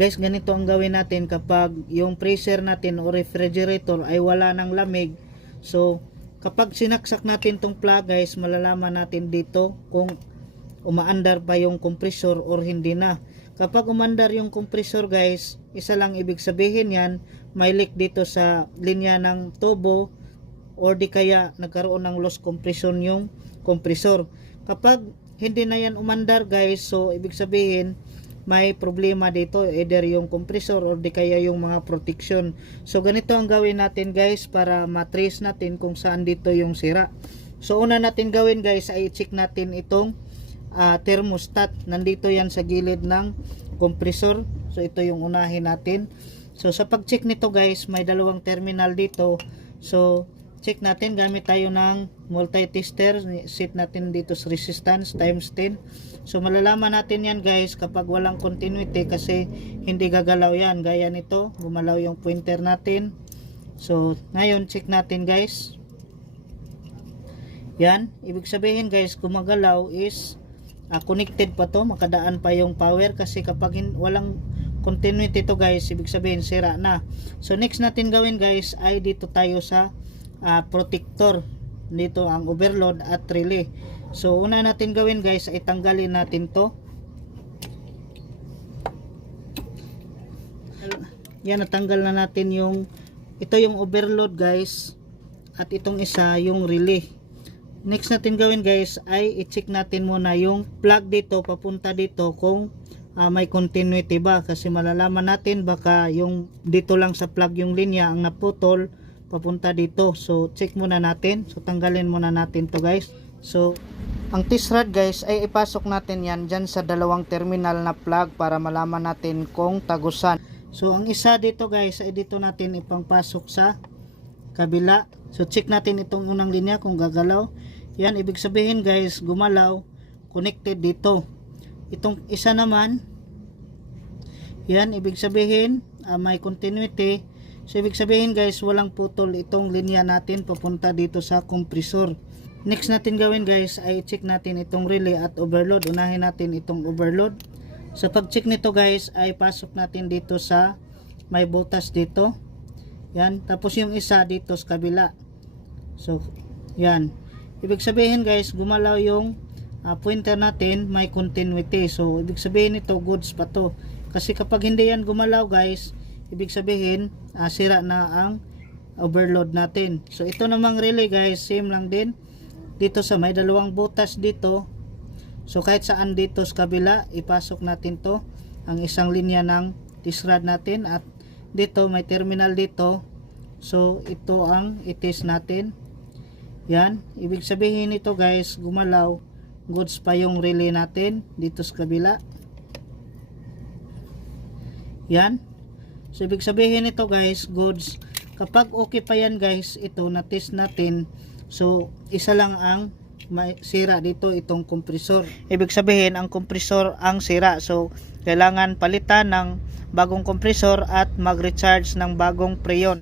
Guys, ganito ang gawin natin kapag yung freezer natin o refrigerator ay wala ng lamig. So, kapag sinaksak natin tong plug guys, malalaman natin dito kung umaandar pa yung compressor or hindi na. Kapag umandar yung compressor guys, isa lang ibig sabihin yan, may leak dito sa linya ng tubo or di kaya nagkaroon ng loss compression yung compressor. Kapag hindi na yan umandar guys, so ibig sabihin may problema dito either yung compressor or di kaya yung mga protection. So ganito ang gawin natin guys para matrace natin kung saan dito yung sira. So una natin gawin guys ay check natin itong ah, thermostat. Nandito yan sa gilid ng compressor. So ito yung unahin natin. So sa pag-check nito guys, may dalawang terminal dito. So check natin gamit tayo ng multi-tester. Set natin dito sa resistance times 10. So malalaman natin yan guys kapag walang continuity kasi hindi gagalaw yan. Gaya nito, gumalaw yung pointer natin. So ngayon check natin guys. Yan, ibig sabihin guys, gumagalaw is ah, connected pa to, makadaan pa yung power kasi kapag walang continuity to guys, ibig sabihin sira na. So next natin gawin guys ay dito tayo sa ah, protector. Dito ang overload at relay. So una natin gawin guys ay tanggalin natin to. Yan natanggal na natin yung ito yung overload guys at itong isa yung relay. Next natin gawin guys ay i-check natin muna yung plug dito papunta dito kung ah, may continuity ba kasi malalaman natin baka yung dito lang sa plug yung linya ang naputol papunta dito. So check muna natin. So tanggalin muna natin to guys. So ang test rod guys ay ipasok natin yan dyan sa dalawang terminal na plug para malaman natin kung tagusan. So ang isa dito guys ay dito natin ipangpasok sa kabila. So check natin itong unang linya kung gagalaw. Yan ibig sabihin guys gumalaw connected dito. Itong isa naman yan ibig sabihin ah, may continuity. So ibig sabihin guys walang putol itong linya natin papunta dito sa compressor. Next natin gawin guys ay check natin itong relay at overload. Unahin natin itong overload. Sa pag-check nito guys ay pasok natin dito sa may butas dito. Yan. Tapos yung isa dito sa kabila. So, yan. Ibig sabihin guys, gumalaw yung ah, pointer natin, may continuity. So, ibig sabihin ito, goods pa to. Kasi kapag hindi yan gumalaw guys, ibig sabihin, ah, sira na ang overload natin. So, ito namang relay guys, same lang din. Dito sa may dalawang butas dito. So, kahit saan dito sa kabila, ipasok natin to. Ang isang linya ng tisrad natin at dito may terminal dito so ito ang itis natin yan ibig sabihin nito guys gumalaw goods pa yung relay natin dito sa kabila yan so ibig sabihin nito guys goods kapag okay pa yan guys ito na test natin. So isa lang ang sira dito itong kompresor ibig sabihin ang kompresor ang sira. So kailangan palitan ng bagong kompresor at mag-recharge ng bagong preyon